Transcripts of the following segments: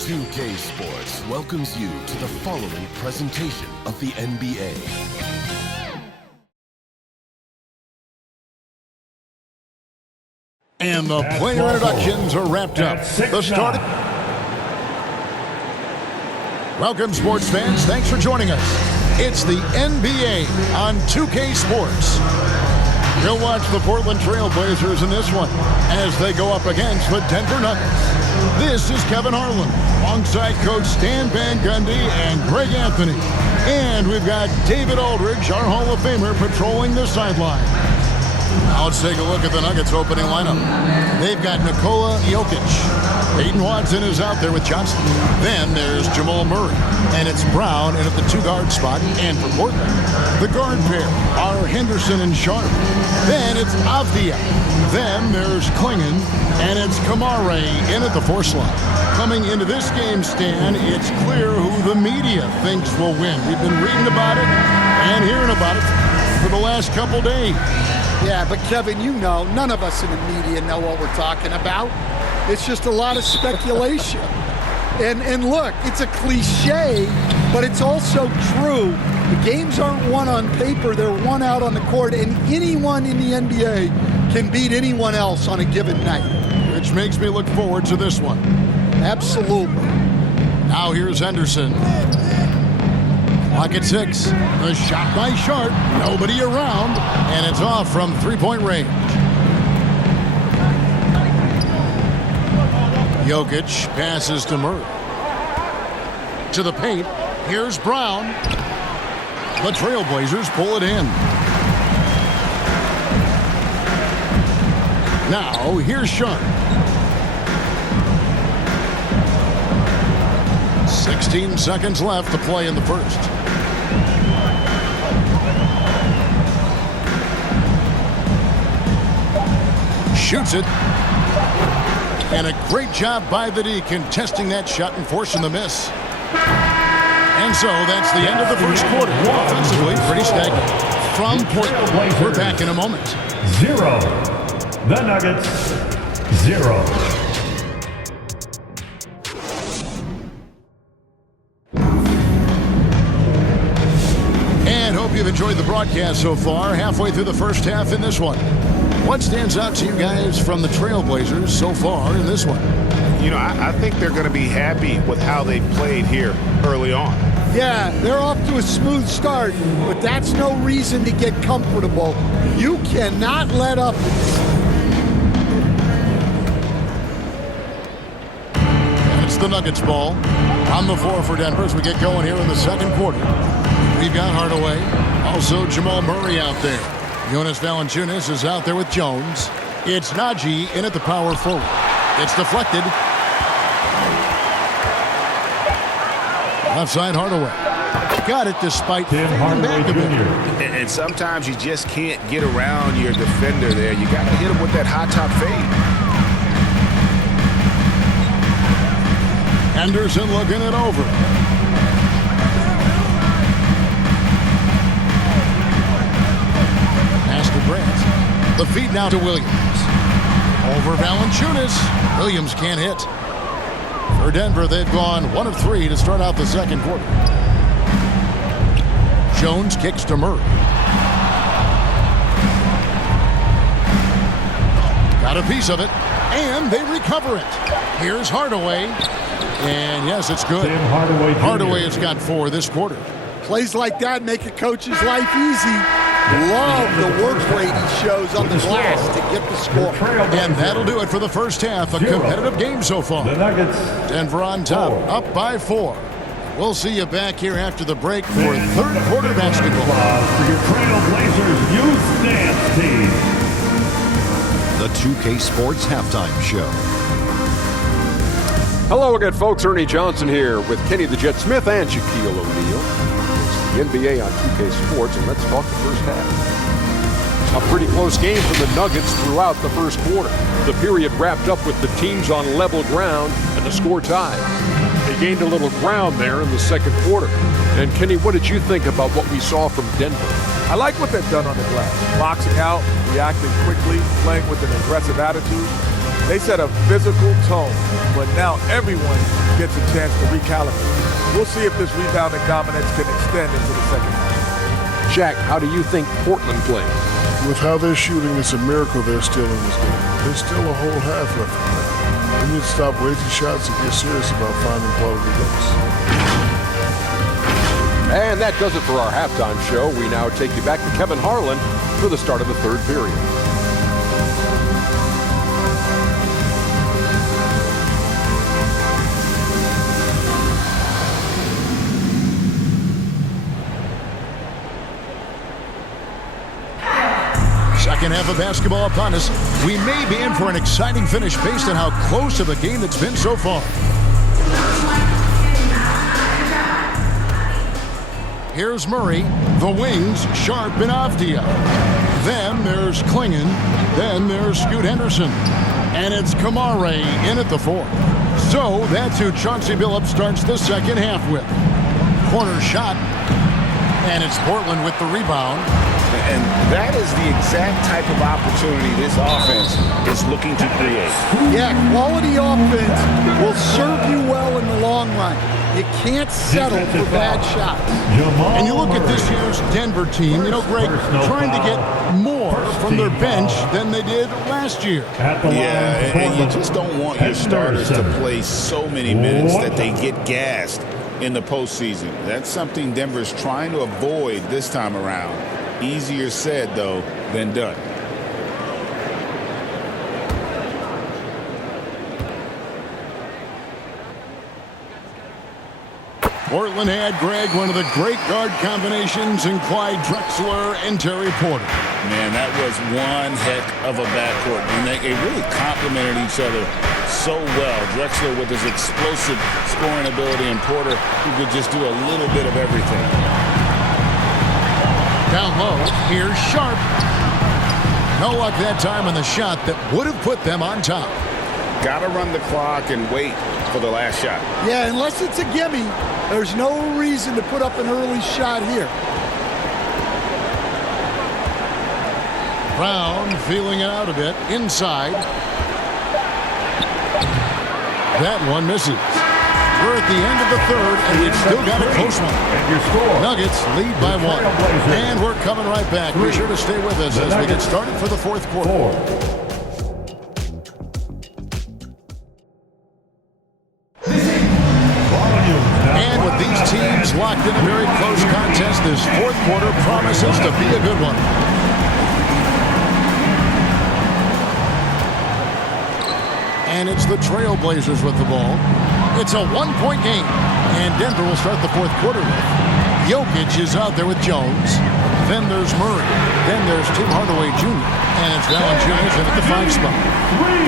2K Sports welcomes you to the following presentation of the NBA. And the player introductions are wrapped up. The start. Welcome, sports fans. Thanks for joining us. It's the NBA on 2K Sports. You'll watch the Portland Trail Blazers in this one as they go up against the Denver Nuggets. This is Kevin Harlan alongside Coach Stan Van Gundy and Greg Anthony. And we've got David Aldridge, our Hall of Famer, patrolling the sideline. Now let's take a look at the Nuggets opening lineup. They've got Nikola Jokic. Peyton Watson is out there with Johnson. Then there's Jamal Murray. And it's Brown in at the two-guard spot. And for Portland, the guard pair are Henderson and Sharp. Then it's Avdia. Then there's Clingan. And it's Kamare in at the four slot. Coming into this game, Stan, it's clear who the media thinks will win. We've been reading about it and hearing about it for the last couple days. Yeah, but Kevin, you know, none of us in the media know what we're talking about. It's just a lot of speculation. And look, it's a cliche, but it's also true. The games aren't won on paper, they're won out on the court, and anyone in the NBA can beat anyone else on a given night. Which makes me look forward to this one. Absolutely. Now here's Henderson. Clock at 6. A shot by Sharp. Nobody around. And it's off from three-point range. Jokic passes to Murray. To the paint. Here's Brown. The Trailblazers pull it in. Now here's Sharp. 16 seconds left to play in the first. Shoots it. And a great job by the D contesting that shot and forcing the miss. And so that's the end of the first quarter. Offensively, pretty stagnant. From Portland, we're back in a moment. 0. The Nuggets, 0. And hope you've enjoyed the broadcast so far. Halfway through the first half in this one. What stands out to you guys from the Trailblazers so far in this one? You know, I think they're going to be happy with how they played here early on. Yeah, they're off to a smooth start, but that's no reason to get comfortable. You cannot let up. And it's the Nuggets ball on the floor for Denver as we get going here in the second quarter. We've got Hardaway, also Jamal Murray out there. Jonas Valanciunas is out there with Jones. It's Najee in at the power forward. It's deflected. Outside Hardaway. Got it despite Tim Hardaway Jr. And sometimes you just can't get around your defender there. You got to hit him with that high top fade. Henderson looking it over. Grant. The feed now to Williams. Over Valanciunas. Williams can't hit. For Denver, they've gone 1 of 3 to start out the second quarter. Jones kicks to Murray. Got a piece of it, and they recover it. Here's Hardaway. And yes, it's good. Tim Hardaway Jr. Hardaway has got 4 this quarter. Plays like that make a coach's life easy. Love the work rate he shows on the glass to get the score. And that'll do it for the first half. A competitive game so far. The Nuggets. Denver on top, up by 4. We'll see you back here after the break for third quarter basketball. For your Trailblazers Youth Dance Team. The 2K Sports Halftime Show. Hello again, folks. Ernie Johnson here with Kenny the Jet Smith and Shaquille O'Neal. The NBA on 2K Sports, and let's talk the first half. A pretty close game for the Nuggets throughout the first quarter. The period wrapped up with the teams on level ground and the score tied. They gained a little ground there in the second quarter. And Kenny, what did you think about what we saw from Denver? I like what they've done on the glass. Boxing out, reacting quickly, playing with an aggressive attitude. They set a physical tone, but now everyone gets a chance to recalibrate. We'll see if this rebounding dominance can extend into the second half. Jack, how do you think Portland plays? With how they're shooting, it's a miracle they're still in this game. There's still a whole half left to play. We need to stop wasting shots and get serious about finding quality looks. And that does it for our halftime show. We now take you back to Kevin Harlan for the start of the third period. Second half of basketball upon us. We may be in for an exciting finish based on how close of a game it's been so far. Here's Murray, the wings, Sharp and Avdia. Then there's Clingan. Then there's Scoot Henderson. And it's Kamare in at the fourth. So that's who Chauncey Billups starts the second half with. Corner shot. And it's Portland with the rebound. And that is the exact type of opportunity this offense is looking to create. Yeah, quality offense will serve you well in the long run. You can't settle for bad shots. And you look at this year's Denver team, you know, Greg, trying to get more from their bench than they did last year. Yeah, and you just don't want your starters to play so many minutes that they get gassed in the postseason. That's something Denver's trying to avoid this time around. Easier said, though, than done. Portland had, Greg, one of the great guard combinations in Clyde Drexler and Terry Porter. Man, that was one heck of a backcourt. And they really complemented each other so well. Drexler with his explosive scoring ability and Porter who could just do a little bit of everything. Down low, here's Sharp. No luck that time on the shot that would have put them on top. Got to run the clock and wait for the last shot. Yeah, unless it's a gimme, there's no reason to put up an early shot here. Brown feeling it out a bit inside. That one misses. We're at the end of the third, and we've still got a close one. Nuggets lead by one. And we're coming right back. Be sure to stay with us as we get started for the fourth quarter. And with these teams locked in a very close contest, this fourth quarter promises to be a good one. And it's the Trailblazers with the ball. It's a one-point game, and Denver will start the fourth quarter with. Jokic is out there with Jones. Then there's Murray. Then there's Tim Hardaway Jr. And it's Valanciunas in at the 5 spot.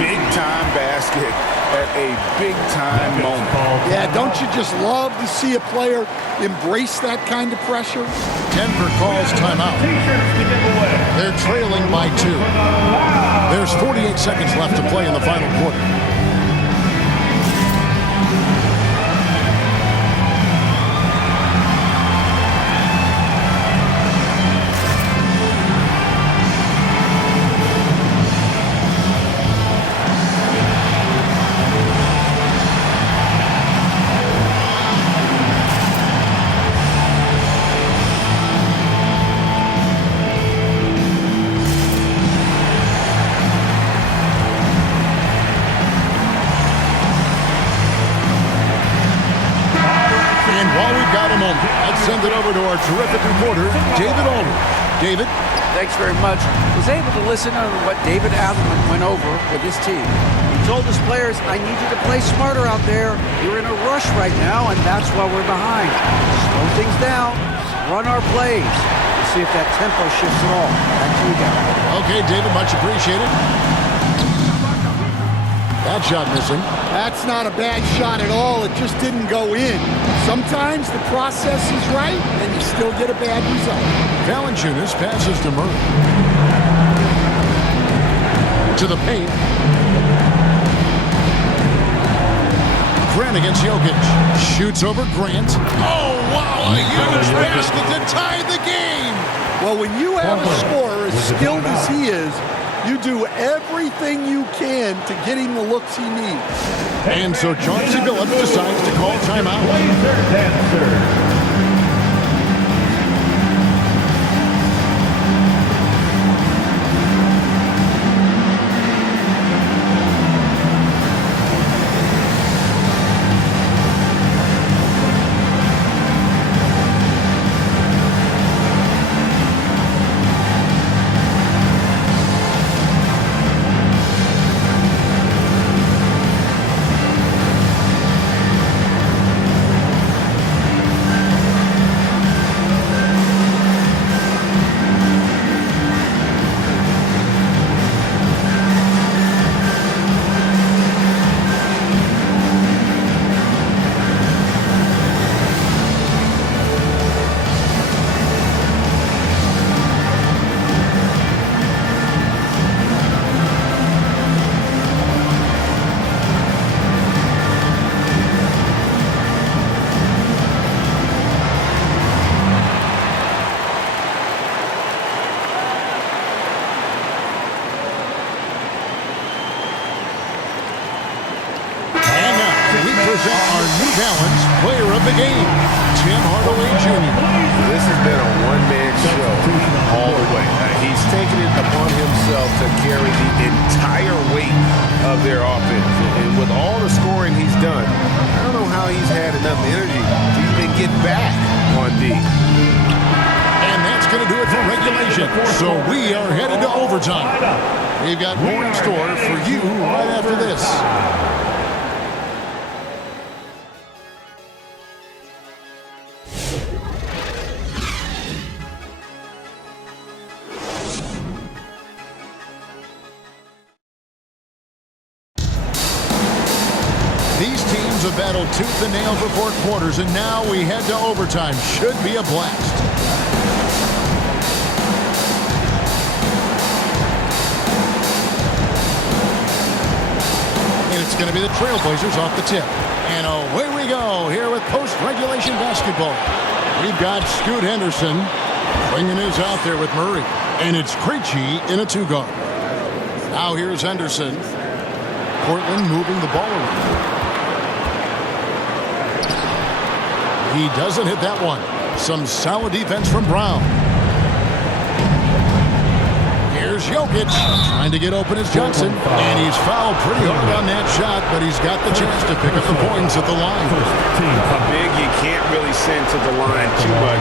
Big-time basket at a big-time moment. Yeah, don't you just love to see a player embrace that kind of pressure? Denver calls timeout. They're trailing by 2. There's 48 seconds left to play in the final quarter. Send it over to our terrific reporter, David Aldridge. David? Thanks very much. I was able to listen to what David Atherman went over with his team. He told his players, I need you to play smarter out there. You're in a rush right now, and that's why we're behind. Slow things down. Run our plays. Let's see if that tempo shifts at all. Back to you guys. Okay, David, much appreciated. That shot missing. That's not a bad shot at all. It just didn't go in. Sometimes the process is right, and you still get a bad result. Valanciunas passes to Murray. To the paint. Grant against Jokic. Shoots over Grant. Oh, wow, a huge basket to tie the game. Well, when you have a scorer as skilled as he is, You do everything you can to get him the looks he needs. And so Chauncey Billups decides to call timeout. Laser dancer. Our New Balance Player of the Game, Tim Hardaway Jr. This has been a one-man show all the way. He's taken it upon himself to carry the entire weight of their offense. And with all the scoring he's done, I don't know how he's had enough energy to even get back on D. And that's going to do it for regulation. So we are headed to overtime. We've got more in store for you right after this. These teams have battled tooth and nail for 4 quarters, and now we head to overtime. Should be a blast. And it's going to be the Trailblazers off the tip. And away we go here with post-regulation basketball. We've got Scoot Henderson. Clingan is out there with Murray. And it's Krejci in a 2-guard. Now here's Henderson. Portland moving the ball around. He doesn't hit that one. Some solid defense from Brown. Here's Jokic trying to get open as Johnson. And he's fouled pretty hard on that shot, but he's got the chance to pick up the points at the line. Big, you can't really send to the line too much.